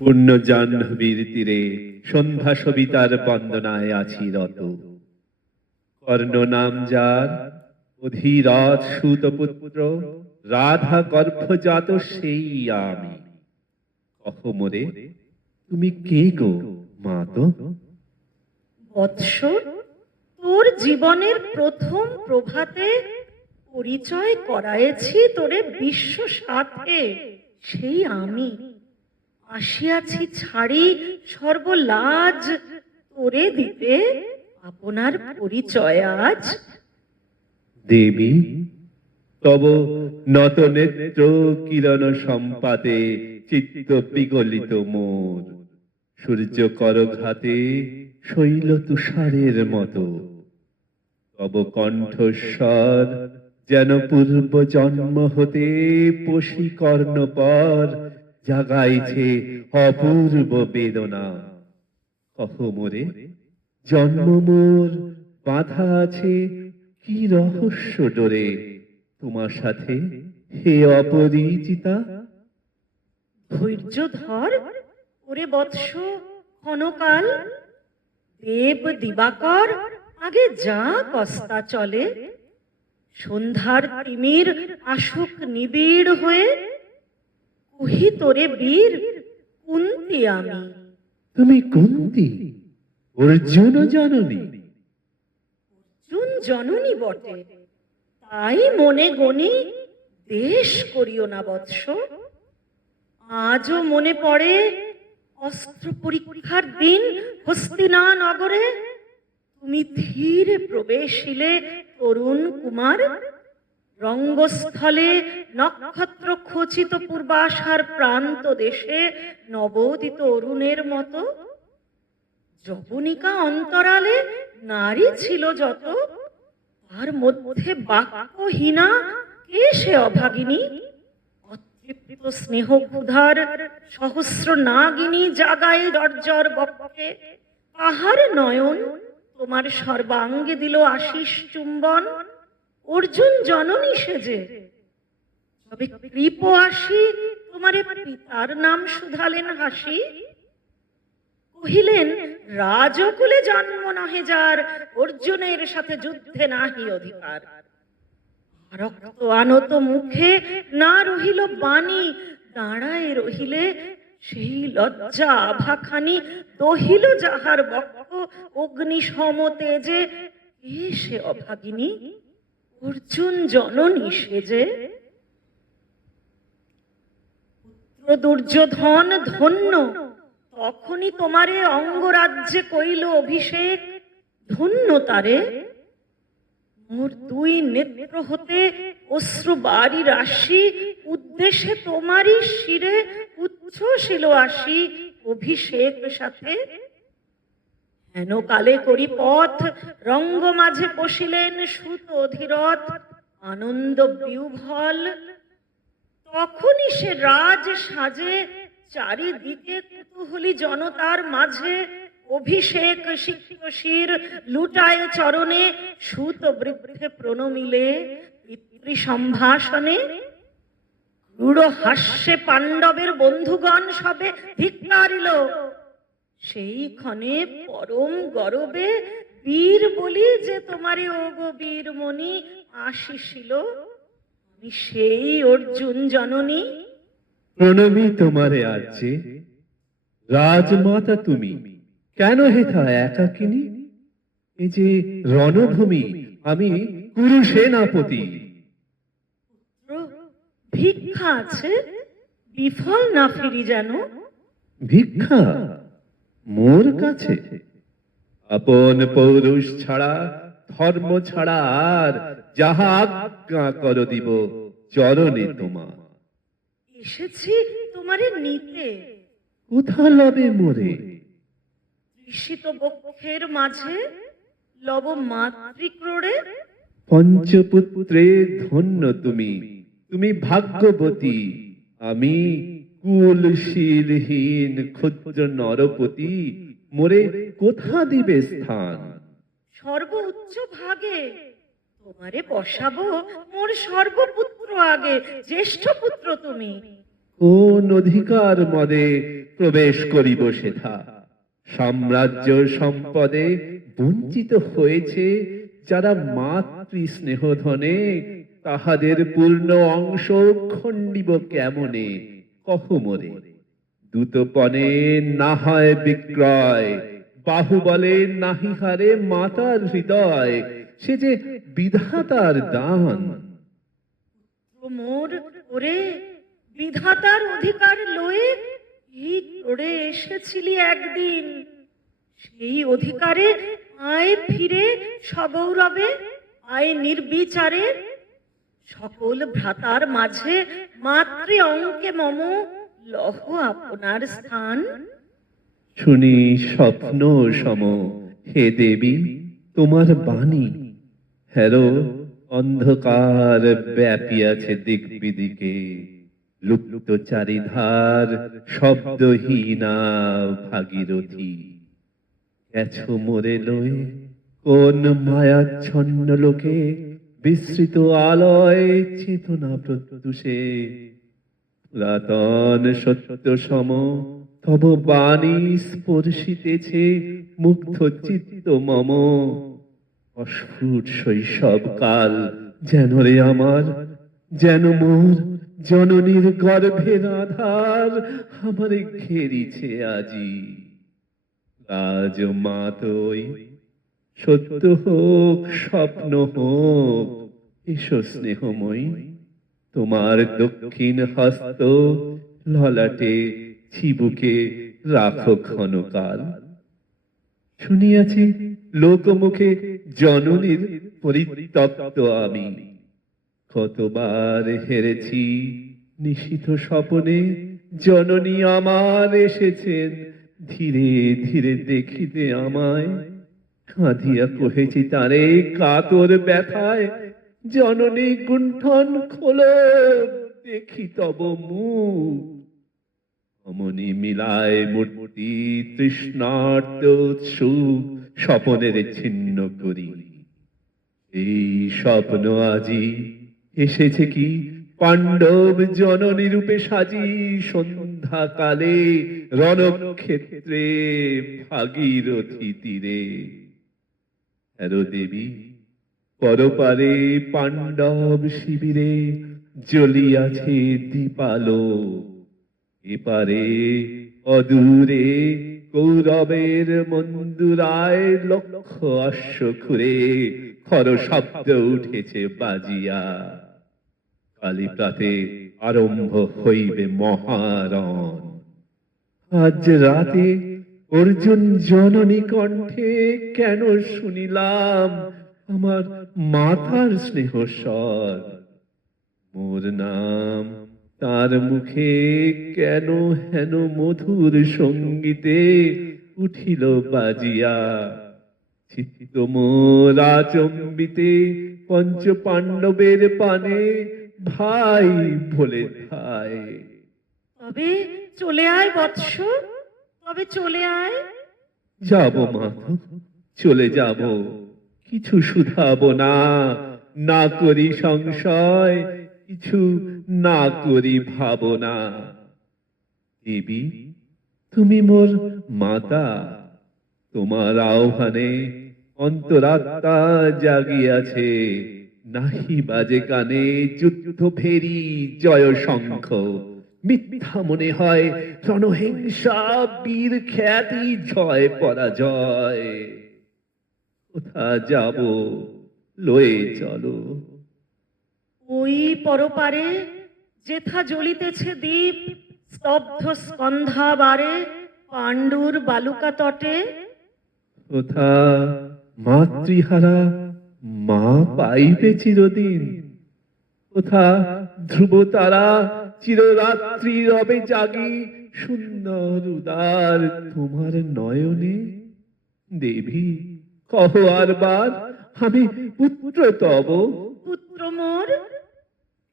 পূর্ণ জাহ্নবীর তীরে সন্ধ্যা সবিতার বন্দনায় আছি রত। কর্ণ নাম যার, অধীরথ সুতপুত্র, রাধা গর্ভজাত সেই আমি। কহ মোরে, তুমি কে গো মাতো? বৎস, তোর জীবনের প্রথম প্রভাতে পরিচয় করায়েছি তোরে বিশ্ব সাথে, সেই আমি। আসিয়াছি ছাড়ি সর্বলাজ তোরে দিতে আপনার পরিচয় আজ। দেবী, তব নত নেত্র কিরণ সম্পাতে চিত্ত বিগলিত মোর, সূর্য করঘাতে শৈল তুষারের মতো। তব কণ্ঠস্বর যেন পূর্ব জন্ম হতে পশি কর্ণপর জাগাইছে অপূর্ব বেদনা। কহ মোরে, জন্ম মোর বাঁধা আছে কি রহস্য ডোরে তোমার সাথে, হে অপরিচিতা? ধৈর্য ধর ওরে বৎস ক্ষণকাল, দেব দিবাকর আগে যা কস্তা চলে। সন্ধ্যার তিমির আসুক নিবিড় হয়ে, কহি তোরে বীর কুন্তি আমি। তুমি কুন্তি, অর্জুন জননী? অর্জুন জননী বটে, তাই মনে গনি দেশ করিও না বৎস। আজও মনে পড়ে অস্ত্র পরীক্ষার দিন হস্তিনা নগরে, তুমি ধীরে প্রবেশিলে তরুণ কুমার। রঙ্গস্থলে নক্ষত্র খচিত পূর্বাশার প্রান্ত দেশে নবোদিত অরুণের মতো। যবনিকা অন্তরালে নারী ছিল যত, তার মধ্যে বাক্যহীনা কে সে অভাগিনী? অতৃপ্ত স্নেহ ক্ষুধার সহস্র নাগিনী জাগায় জর্জর বক্ষে। কাহার নয়ন তোমার সর্বাঙ্গে দিল আশিস চুম্বন? অর্জুন জননী সেজে। তবে কৃপ আসি তোমারে পিতার নাম শুধালেন হাসি। কহিলেন, রাজকুলে জন্ম নহে যার, অর্জুনের সাথে যুদ্ধে নাহি অধিকার। রক্ত আনত মুখে না রহিল বাণী, দাঁড়ায় রহিলে সেই লজ্জা আভাখানি। দহিল যাহার বক্ষ অগ্নি সম তেজে, কে সে অভাগিনী? অর্জুন জননী সেজে। পুত্র দুর্যোধন ধন্য, তখনই তোমারে অঙ্গরাজ্যে কইল অভিষেক। ধন্য তারে। মোর দুই নেত্র হতে অশ্রু বারি রাশি, উদ্দেশ্যে তোমারই শিরে উচ্ছ্বসিল আসি অভিষেক সাথে। হেন কালে করি পথ রঙ্গ মাঝে বসিলেন সুত অধীরথ, আনন্দ বিহ্বল। তখনই সে রাজ সাজে চারিদিকে কুতূহলী জনতার মাঝে। অভিষেক সিক্ত শির লুটায় চরণে, সুত বৃদ্ধে প্রণমিলে পিতৃ সম্ভাষণে। ক্রূর হাস্যে পাণ্ডবের বন্ধুগণ সবে ধিক্কারিল। সেই ক্ষণে পরম গরবে বীর বলি যে তোমারে ওগো বীরমণি আশিসিল। আমি সেই অর্জুন জননী। প্রণমী তোমারে আর্যে, রাজমাতা তুমি, কেন হেথা একাকিনী? এ যে রণভূমি, আমি কুরু সেনাপতি। ভিক্ষা আছে, বিফল না ফিরি যেন। ভিক্ষা মোর কাছে? আপন পৌরুষ ছাড়া, ধর্ম ছাড়া আর যাহা আজ্ঞা কর দিব চরণে তোমার। এসেছি তোমারে নিতে। কোথা লবে মোরে? তৃষিত বক্ষের মাঝে লব মাতৃক্রোড়ে। পঞ্চপুত্রে ধন্য তুমি, তুমি ভাগ্যবতী। আমি কুলশীলহীন ক্ষুদ্র নরপতি, মোরে কোথা দিবে স্থান? সর্ব উচ্চ ভাগে তোমারে বসাবো মোর সর্বপুত্র আগে। জ্যেষ্ঠ পুত্র তুমি। কোন অধিকার মদে প্রবেশ করিব সেথা। সাম্রাজ্য সম্পদে বঞ্চিত হয়েছে যারা মাতৃ স্নেহধনে, তাহাদের পূর্ণ অংশ খণ্ডিব কেমনে, কহ মোরে। দ্যুতপণে না হয় বিক্রয়, বাহুবলে নাহি হারে মাতার হৃদয়, সে যে বিধাতার দান। মোর ওরে, বিধাতার অধিকার লয়ে এই তোরে এসেছিলি একদিন, সেই অধিকারে আয় ফিরে সগৌরবে, আয় নির্বিচারে। সকল ভ্রাতার মাঝে মাতৃ অঙ্কে মম লহ আপনার স্থান। শুনি স্বপ্ন সম, হে দেবী তোমার বাণী। হেরো অন্ধকার ব্যাপিয়াছে দিক বিদিকে, লুপ্ত চারিধার শব্দহীনা ভাগীরথী। গেছো মোরে লয়ে কোন মায়াচ্ছন্ন লোকে, বিস্মৃত আলয় চেতনা প্রত্যুষে। পুরাতন সত্য সম তব বাণী স্পর্শিতেছে মুগ্ধ চিত্ত মম। অস্ফুট শৈশব কাল যেন রে আমার, যেন মোর জননীর গর্ভের আধার আমারে ঘেরিছে আজি। আজ মাতই সত্য হোক স্বপ্ন হোক, এসো স্নেহময়ী, তোমার দক্ষিণ হস্ত ললাটে চিবুকে রাখো ক্ষণকাল। শুনিয়াছি লোকমুখে জননীর পরিত্যক্ত আমি, কতবার হেরেছি নিশীথ স্বপনে, জননী আমার এসেছেন ধীরে ধীরে দেখিতে আমায়। কাঁদিয়া কহেছি তারে কাতর ব্যথায়, জননী গুণ্ঠন খোলো দেখি তব মুখ। অমনি মিলায় মূর্তি তৃষ্ণার্ত সুখ স্বপনের ছিন্ন করি। এই স্বপ্ন আজি এসেছে কি পাণ্ডব জননী রূপে সাজি, সন্ধ্যাকালে রণক্ষেত্রে ভাগীরথী তীরে। হেরো দেবী পরপারে পাণ্ডব শিবিরে জ্বলিয়াছে দীপালো, এপারে অদূরে কৌরবের মন্দুরায় লক্ষ অশ্ব খুরে খর শব্দ উঠেছে বাজিয়া। কালী প্রাতে আরম্ভ হইবে মহারণ। আজ রাতে অর্জুন জননী কণ্ঠে কেন শুনিলাম আমার মাতার স্নেহ স্বর। মোর নাম তার মুখে কেন হেন মধুর সঙ্গীতে উঠিল বাজিয়া। চিত্ত মোর আচম্বিতে পঞ্চ পাণ্ডবের পানে ভাই বলে ভাই। তবে চলে আয় বৎস, তবে চলে আয়। যাব মাধব, চলে যাব, কিছু শুধাবো না, না করি সংশয়, কিছু না করি ভাবনা। দেবী তুমি মোর মাতা, তোমার আহ্বানে অন্তরাত্মা জাগিয়াছে। নাহি বাজে কানে যুদ্ধ ফেরি জয় শঙ্খ, মিথ্যা মনে হয় রণহিংসা বীর খ্যাতি জয় পরাজয়। কোথা যাব লয়ে চলো। ওই পরপারে যেথা জ্বলিতেছে দ্বীপ, স্তব্ধ স্কন্ধাবারে পাণ্ডুর বালুকা তটে। কোথা মাতৃহারা মা পাইবে চিরদিন, কোথা ধ্রুব তারা চিররাত্রি রবে জাগি সুন্দর উদার তোমার নয়নে। দেবী কহ আরবার আমি পুত্র তব। পুত্র মোর,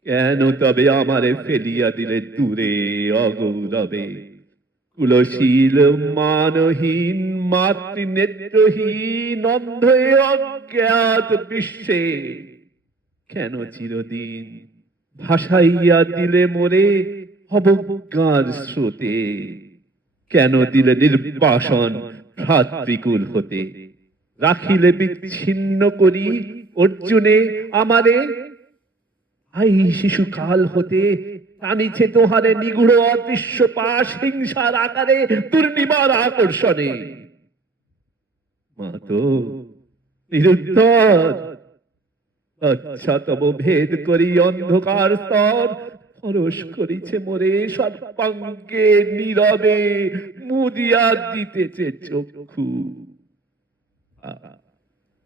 কেন তবে আমারে ফেলিয়া দিলে দূরে অগৌরবে। কুলশীল মানহীন মাতৃনেত্রহীন অন্ধ এ অজ্ঞাত বিশ্বে কেন চিরদিন ভাসাইয়া দিলে মোরে অবজ্ঞার স্রোতে। কেন দিলে নির্বাসন ভ্রাতৃকুল হতে? রাখিলে বিচ্ছিন্ন করি অর্জুনে আমারে। আই শিশুকাল হতে টানিছে তোহারে নিগুড় অদৃশ্য পাশ হিংসার আকারে দুর্নিবার আকর্ষণে। মাতো নিরুত্তর। আচ্ছা তব ভেদ করি অন্ধকার স্তর, পরশ করিছে মোরে সর্বাঙ্গে নীরবে মুদিয়া দিতেছে চক্ষু।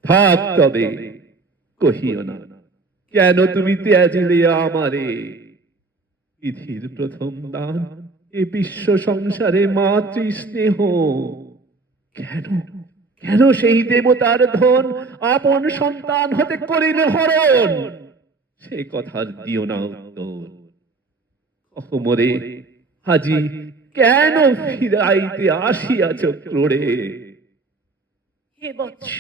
থাক তবে কহিও না, কেন তুমি ত্যাজিলে আমারে? বিধির প্রথম দান এ বিশ্ব সংসারে মাতৃ স্নেহ। কেন কেন সেই দেবতার ধন আপন সন্তান হতে করিলে হরণ? সে কথার দিও না উত্তর। অহমরে আজি কেন ফিরাইতে আসিয়াছ ক্রোড়ে? হে বৎস,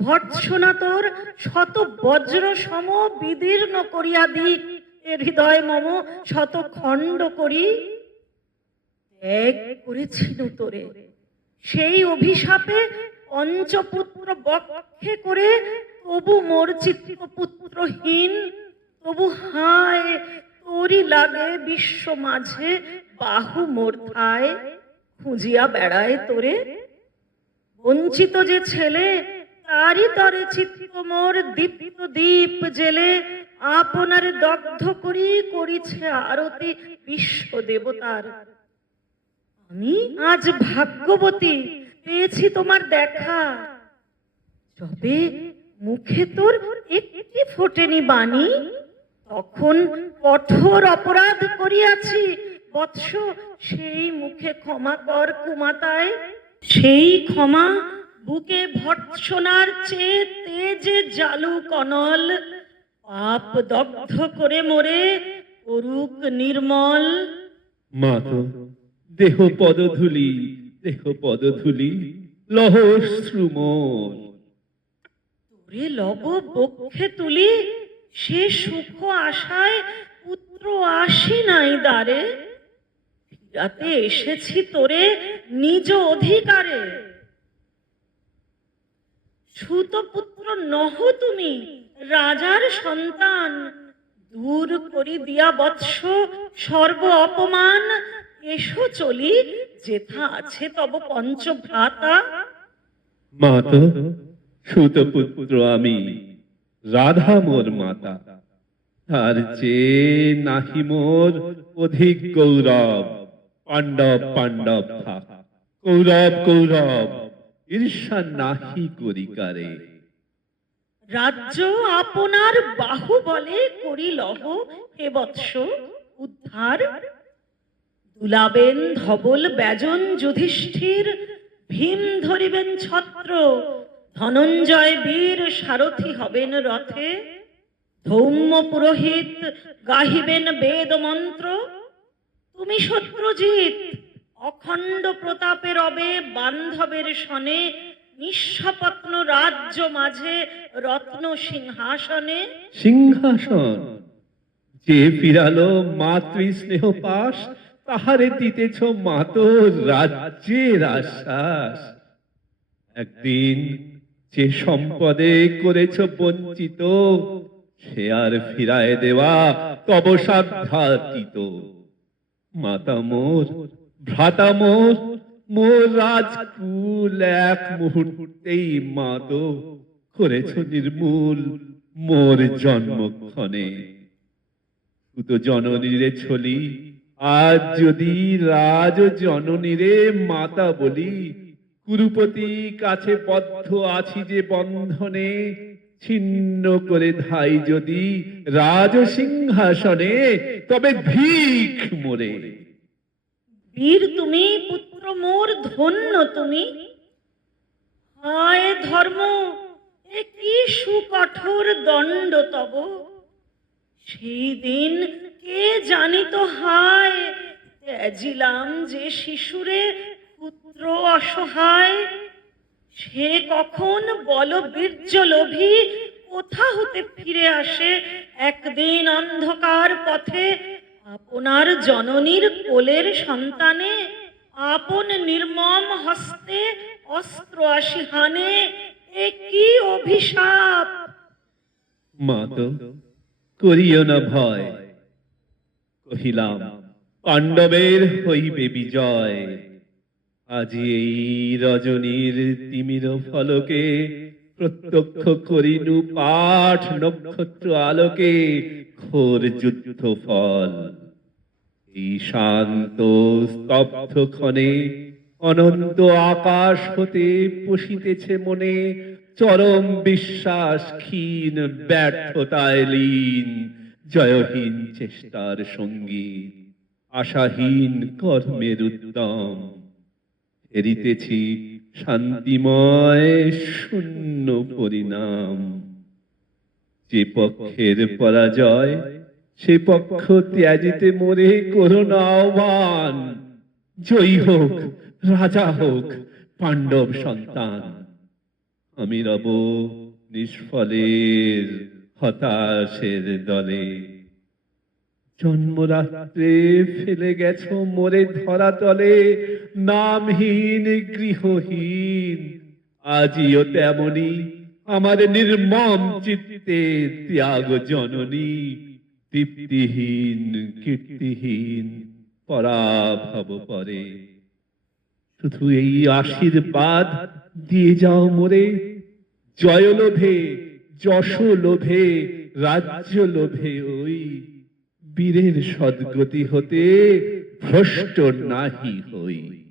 ভর্ৎসনা তোর শত বজ্র সম বিদীর্ণ করিয়া দিক এ হৃদয় মম শত খণ্ড করি। ত্যাগ করেছিল তোরে, সেই অভিশাপে পঞ্চপুত্র বক্ষে করে, তবু মোর চিত্ত পুত্রহীন। তবু হায় তোরই লাগে বিশ্ব মাঝে বাহু মোর থায়, খুঁজিয়া বেড়ায় তোরে। বঞ্চিত যে ছেলে তারই তরে চিত্ত মোর দীপ্ত দীপ জেলে, আপনারে দগ্ধ করি করিছে আরতি বিশ্ব দেবতার। আমি আজ ভাগ্যবতী পেয়েছি তোমার দেখা, তবে মুখে তোর একটি ফোটেনি বাণী। তখন কঠোর অপরাধ করিয়াছি বৎস, সেই মুখে ক্ষমা কর কুমাতায়। সেই ক্ষমা বুকে ভর্ৎসনার চেয়ে তেজে জালু কনল, পাপ দগ্ধ করে মোরে করুক নির্মল। মাতো দেহ পদধূলি, দেহ পদধূলি লহ অশ্রু মোর। তোরে লব বক্ষে তুলি, সে সুখ আশায় পুত্র আসি নাই দ্বারে। ফিরাতে এসেছি তোরে নিজ অধিকারে। সুতপুত্র নহ তুমি, রাজার সন্তান। দূর করি দিয়া বৎস সর্ব অপমান। এসো চলি, যেথা আছে তব পঞ্চভ্রাতা। মাতো সুতপুত্র আমি, রাধা মোর মাতা। তার চেয়ে নাহি মোর অধিক গৌরব। পাণ্ডব পাণ্ডব থাক, কৌরব কৌরব ঈর্ষা নাহি করি কারে। রাজ্য আপনার বাহুবলে করি লহ হে বৎস উদ্ধার। দুলাবেন ধবল ব্যজন যুধিষ্ঠির, ভীম ধরিবেন ছত্র, ধনঞ্জয় বীর সারথি হবেন রথে। ধৌম্য পুরোহিত গাহিবেন বেদ মন্ত্র। তুমি সত্যজিৎ অখণ্ড প্রতাপে রবে বান্ধবের সনে, নিঃস্বপ্ন রাজ্য মাঝে রত্ন সিংহাসনে। সিংহাসন যে ফিরালো মাতৃ স্নেহ পাশ, তাহারে দিতেছ মাতো রাজ্যের আশ্বাস। একদিন যে সম্পদে করেছ বঞ্চিত, সে আর ফিরায় দেওয়া তব সাধ্যাতীত। মাতা মোর, ভ্রাতা মোর, মোর রাজকুল এক মুহূর্তেই মাতো করেছ নির্মূল মোর জন্মক্ষণে। সুত জননীরে ছলি, আজ যদি রাজ জননীরে মাতা বলি, কুরুপতি কাছে বদ্ধ আছি যে বন্ধনে। ছিন্ন করে ধাই যদি রাজ সিংহাসনে, তবে ভিক মোরে। বীর তুমি, পুত্র মোর ধন্য তুমি। হায় ধর্ম, এ কি সুকঠোর দণ্ড তব। সেই দিন কে জানিত হায়, ত্যাজিলাম যে শিশুরে পুত্র অসহায়। সে কখন বল বীর্য লোভী, কোথা হতে ফিরে আসে একদিন অন্ধকার পথে আপনার জননীর কোলের সন্তানে। আপন নির্মম হস্তে অস্ত্র আসি হানে, এ কি অভিশাপ! মা তো করিও না ভয়, কহিলাম পাণ্ডবের হইবে বিজয়। আজি এই রজনীর তিমির ফলকে প্রত্যক্ষ করিনু পাঠ নক্ষত্র আলোকে ঘোর যুদ্ধ ফল। এই শান্ত স্তব্ধ ক্ষণে অনন্ত আকাশ হতে পশিতেছে মনে চরম বিশ্বাস ক্ষীণ ব্যর্থতায় লীন, জয়হীন চেষ্টার সঙ্গীত, আশাহীন কর্মের উদ্যম। হেরিতেছি শান্তিময় শূন্য পরিণাম। যে পক্ষের পরাজয় সে পক্ষ ত্যাজিতে মোরে করুণা আহ্বান। জয়ী হোক, রাজা হোক, পাণ্ডব সন্তান। আমি রব নিষ্ফলের হতাশের দলে। জন্মরাত্রে ফেলে গেছো মোরে ধরাতলে, নামহীন গৃহহীন। আজিও তেমনি আমার নির্মম চিত্তে ত্যাগ জননী। দীপ্তিহীন কীর্তিহীন পরাভব পরে। শুধু এই আশীর্বাদ দিয়ে যাও মোরে, জয় লোভে, যশ লোভে, রাজ্য লোভে ওই বীরের সদ্গতি হতে ভ্রষ্ট নাহি হই।